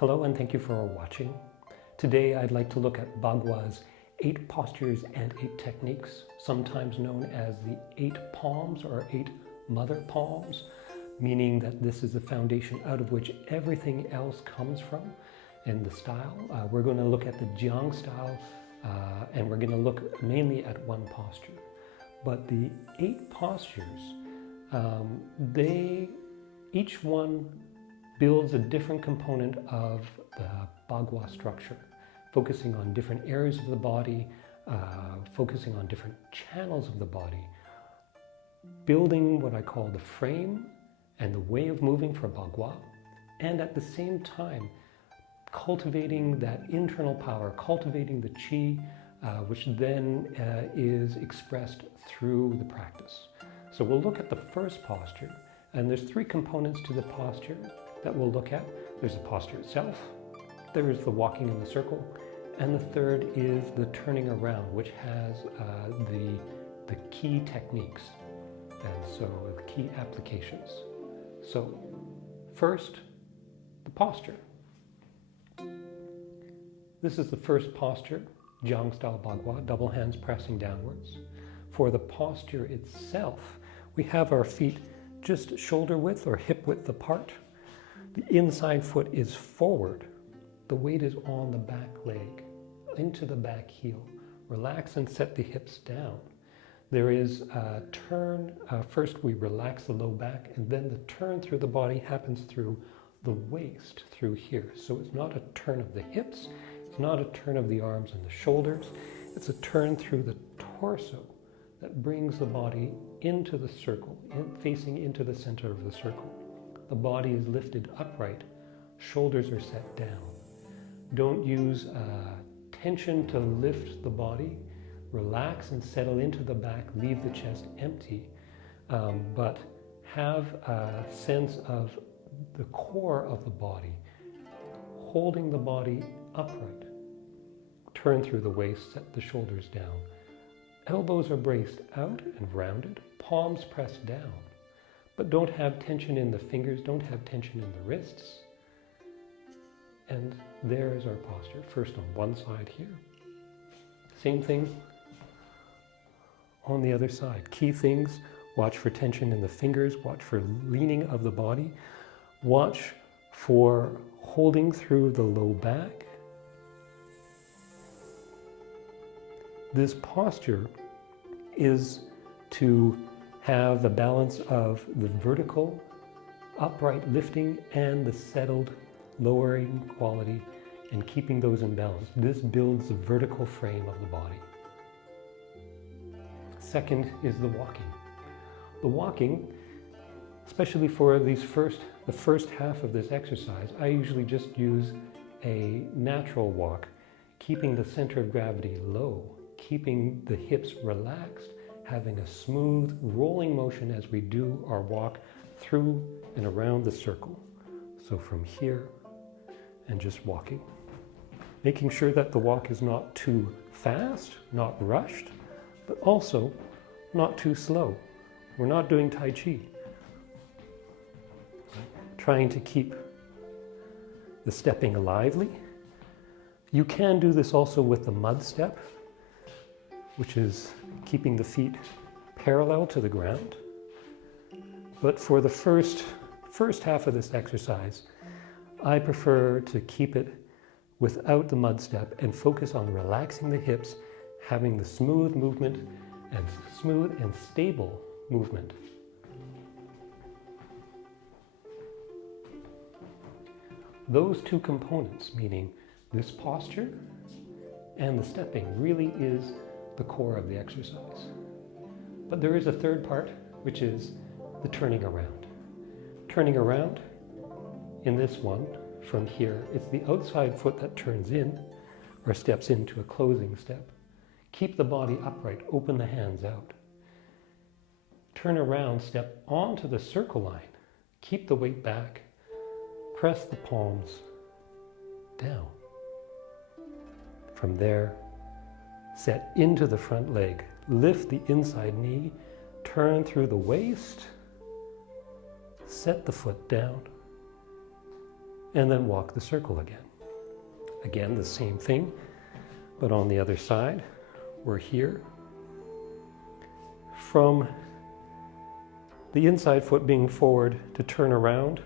Hello and thank you for watching. Today I'd like to look at Bagua's 8 postures and 8 techniques, sometimes known as the 8 palms or 8 mother palms, meaning that this is the foundation out of which everything else comes from in the style. We're going to look at the Jiang style and we're going to look mainly at one posture. But the 8 postures, each one builds a different component of the Bagua structure, focusing on different areas of the body, focusing on different channels of the body, building what I call the frame and the way of moving for Bagua, and at the same time cultivating that internal power, cultivating the qi, which then is expressed through the practice. So we'll look at the first posture, and there's 3 components to the posture that we'll look at. There's the posture itself, there is the walking in the circle, and the third is the turning around, which has the key techniques, and so the key applications. So first, the posture. This is the first posture, Jiang style Bagua, double hands pressing downwards. For the posture itself, we have our feet just shoulder width or hip width apart. The inside foot is forward. The weight is on the back leg, into the back heel. Relax and set the hips down. There is a turn. First we relax the low back, and then the turn through the body happens through the waist, through here. So it's not a turn of the hips, it's not a turn of the arms and the shoulders. It's a turn through the torso that brings the body into the circle, facing into the center of the circle. The body is lifted upright, shoulders are set down. Don't use tension to lift the body. Relax and settle into the back, leave the chest empty, but have a sense of the core of the body, holding the body upright. Turn through the waist, set the shoulders down. Elbows are braced out and rounded, palms pressed down. But don't have tension in the fingers, don't have tension in the wrists. And there is our posture. First on one side here. Same thing on the other side. Key things, watch for tension in the fingers, watch for leaning of the body, watch for holding through the low back. This posture is to have the balance of the vertical, upright lifting and the settled lowering quality and keeping those in balance. This builds the vertical frame of the body. Second is the walking. The walking, especially for the first half of this exercise, I usually just use a natural walk, keeping the center of gravity low, keeping the hips relaxed, having a smooth rolling motion as we do our walk through and around the circle. So from here and just walking. Making sure that the walk is not too fast, not rushed, but also not too slow. We're not doing Tai Chi. Trying to keep the stepping lively. You can do this also with the mud step, which is keeping the feet parallel to the ground. But for the first half of this exercise, I prefer to keep it without the mud step and focus on relaxing the hips, having the smooth movement and smooth and stable movement. Those 2 components, meaning this posture and the stepping, really is the core of the exercise. But there is a third part, which is the turning around. Turning around in this one, from here, it's the outside foot that turns in or steps into a closing step. Keep the body upright, open the hands out. Turn around, step onto the circle line. Keep the weight back. Press the palms down. From there, set into the front leg. Lift the inside knee, turn through the waist, set the foot down, and then walk the circle again. Again, the same thing, but on the other side, we're here. From the inside foot being forward to turn around,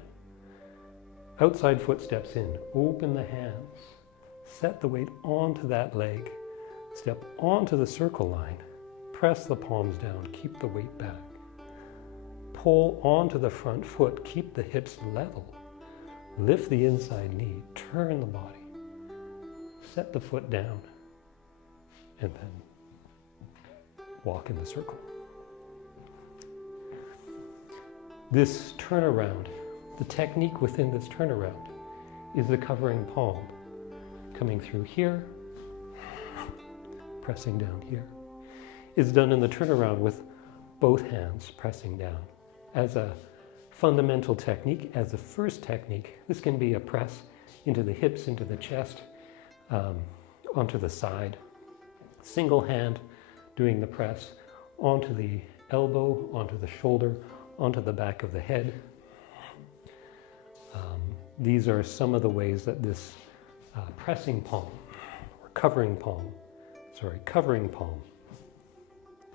outside foot steps in, open the hands, set the weight onto that leg, step onto the circle line, press the palms down, keep the weight back. Pull onto the front foot, keep the hips level, lift the inside knee, turn the body, set the foot down, and then walk in the circle. This turnaround, the technique within this turnaround is the covering palm, coming through here, pressing down here. It's done in the turnaround with both hands pressing down. As a fundamental technique, as a first technique, this can be a press into the hips, into the chest, onto the side. Single hand doing the press onto the elbow, onto the shoulder, onto the back of the head. These are some of the ways that this pressing palm, or covering palm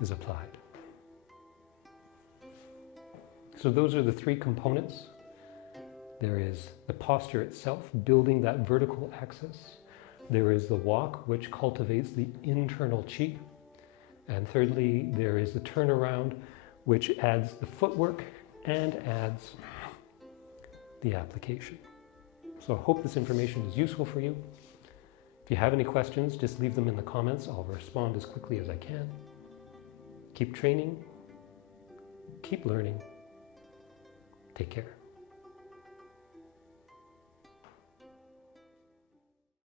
is applied. So those are the three components. There is the posture itself, building that vertical axis. There is the walk, which cultivates the internal chi. And thirdly, there is the turnaround, which adds the footwork and adds the application. So I hope this information is useful for you. If you have any questions, just leave them in the comments. I'll respond as quickly as I can. Keep training, keep learning. Take care.